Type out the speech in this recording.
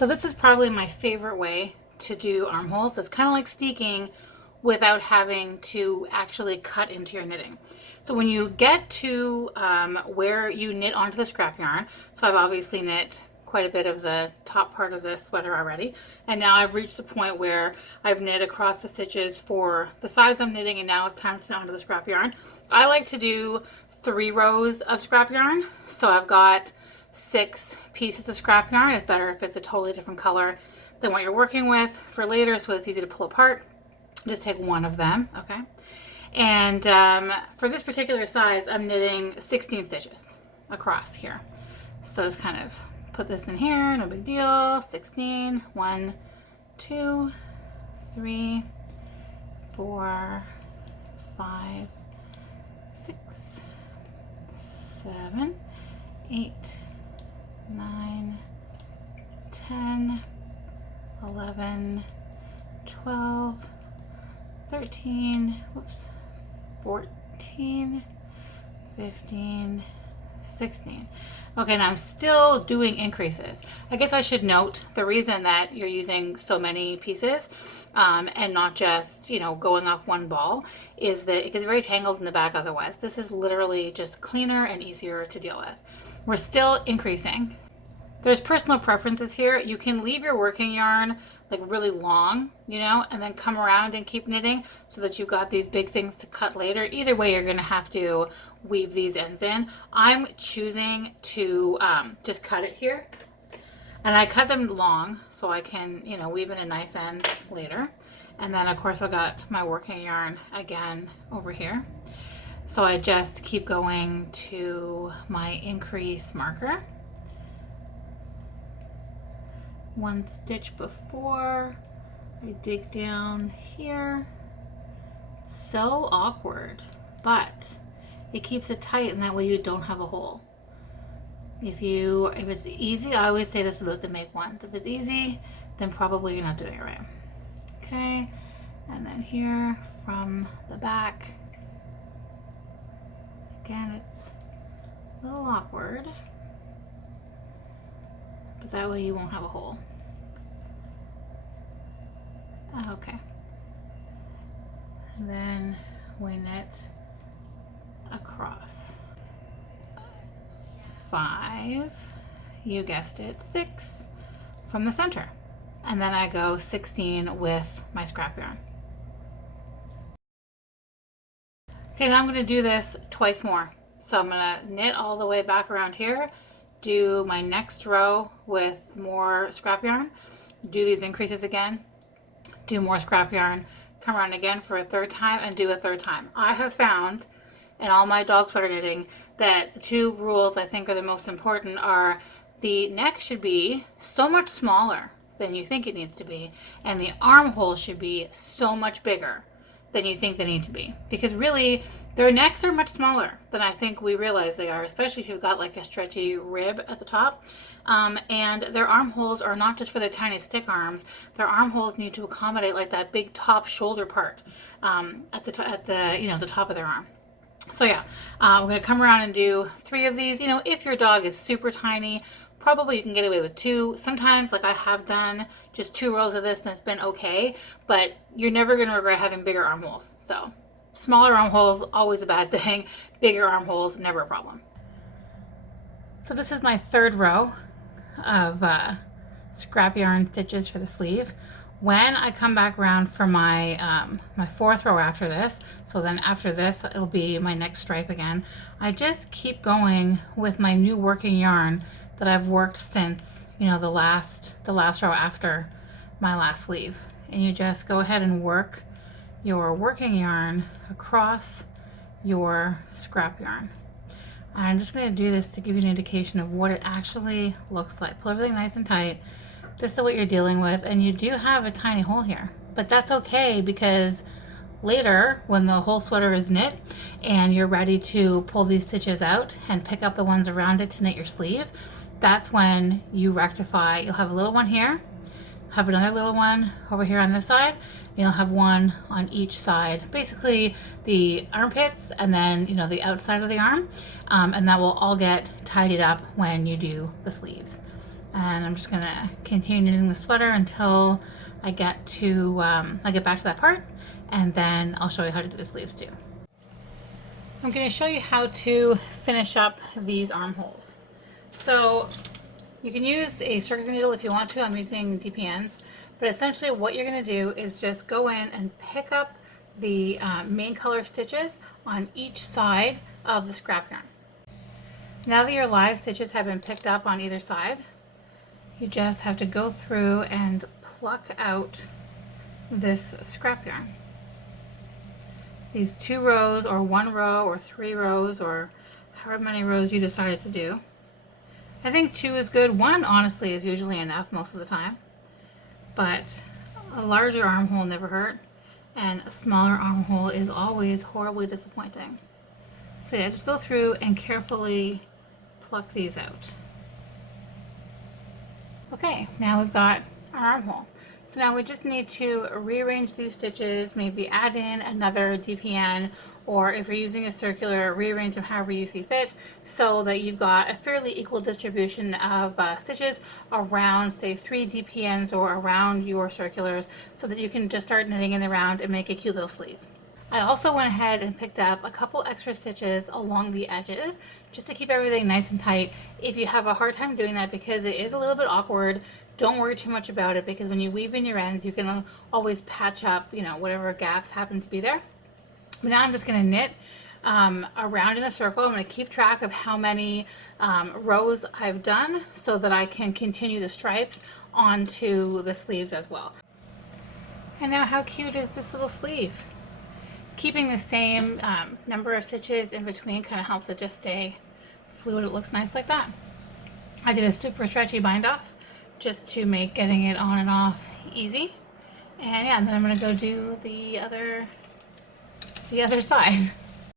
So this is probably my favorite way to do armholes. It's kind of like steeking without having to actually cut into your knitting. So when you get to where you knit onto the scrap yarn, so I've obviously knit quite a bit of the top part of this sweater already, and now I've reached the point where I've knit across the stitches for the size I'm knitting, and now it's time to knit onto the scrap yarn. I like to do 3 rows of scrap yarn, so I've got 6 pieces of scrap yarn. It's better if it's a totally different color than what you're working with for later, so it's easy to pull apart. Just take one of them, okay? And for this particular size, I'm knitting 16 stitches across here. So just kind of put this in here, no big deal. 16, 1, 2, 3, 4, 5, 6, 7, 8, 9, 10, 11, 12, 13, whoops, 14, 15, 16. Okay, now I'm still doing increases. I guess I should note the reason that you're using so many pieces and not just, going off one ball is that it gets very tangled in the back otherwise. This is literally just cleaner and easier to deal with. We're still increasing. There's personal preferences here. You can leave your working yarn like really long, and then come around and keep knitting so that you've got these big things to cut later. Either way, you're gonna have to weave these ends in. I'm choosing to just cut it here. And I cut them long so I can, weave in a nice end later. And then of course I got my working yarn again over here. So I just keep going to my increase marker. 1 stitch before I dig down here. So awkward, but it keeps it tight, and that way you don't have a hole. If it's easy, I always say this about the make ones. If it's easy, then probably you're not doing it right. Okay, and then here from the back, again, it's a little awkward, but that way you won't have a hole. Okay. And then we knit across. 5, you guessed it, 6 from the center. And then I go 16 with my scrap yarn. Okay, now I'm going to do this twice more. So I'm going to knit all the way back around here, do my next row with more scrap yarn, do these increases again, do more scrap yarn, come around again for a 3rd time, and do a 3rd time. I have found in all my dog sweater knitting that the 2 rules I think are the most important are the neck should be so much smaller than you think it needs to be, and the armhole should be so much bigger than you think they need to be. Because really, their necks are much smaller than I think we realize they are, especially if you've got like a stretchy rib at the top. And their armholes are not just for their tiny stick arms. Their armholes need to accommodate like that big top shoulder part at the top of their arm. So yeah, we're going to come around and do 3 of these. If your dog is super tiny, probably you can get away with 2. Sometimes, like I have done just 2 rows of this and it's been okay, but you're never going to regret having bigger armholes. So smaller armholes, always a bad thing. Bigger armholes, never a problem. So this is my 3rd row of scrap yarn stitches for the sleeve. When I come back around for my my 4th row after this, so then after this it'll be my next stripe again, I just keep going with my new working yarn that I've worked since the last row after my last sleeve, and you just go ahead and work your working yarn across your scrap yarn. I'm just going to do this to give you an indication of what it actually looks like. Pull everything nice and tight. This is what you're dealing with, and you do have a tiny hole here, but that's okay, because later when the whole sweater is knit and you're ready to pull these stitches out and pick up the ones around it to knit your sleeve, that's when you rectify. You'll have a little one here, have another little one over here on this side, you'll have one on each side, basically the armpits and then the outside of the arm, and that will all get tidied up when you do the sleeves. And I'm just gonna continue knitting the sweater until I get to I get back to that part, and then I'll show you how to do the sleeves too. I'm going to show you how to finish up these armholes. So you can use a circular needle if you want to. I'm using DPNs, but essentially what you're going to do is just go in and pick up the main color stitches on each side of the scrap yarn. Now that your live stitches have been picked up on either side, you just have to go through and pluck out this scrap yarn. These 2 rows or 1 row or 3 rows or however many rows you decided to do. I think 2 is good. 1 honestly is usually enough most of the time, but a larger armhole never hurt, and a smaller armhole is always horribly disappointing. So yeah, just go through and carefully pluck these out. Okay, now we've got our armhole. So now we just need to rearrange these stitches, maybe add in another DPN, or if you're using a circular, rearrange them however you see fit, so that you've got a fairly equal distribution of stitches around, say, 3 DPNs or around your circulars, so that you can just start knitting in around and make a cute little sleeve. I also went ahead and picked up a couple extra stitches along the edges just to keep everything nice and tight. If you have a hard time doing that because it is a little bit awkward, don't worry too much about it, because when you weave in your ends, you can always patch up, you know, whatever gaps happen to be there. But now I'm just going to knit around in a circle. I'm going to keep track of how many rows I've done so that I can continue the stripes onto the sleeves as well. And now how cute is this little sleeve? Keeping the same number of stitches in between kind of helps it just stay fluid. It looks nice like that. I did a super stretchy bind off just to make getting it on and off easy. And yeah, and then I'm going to go do the other side.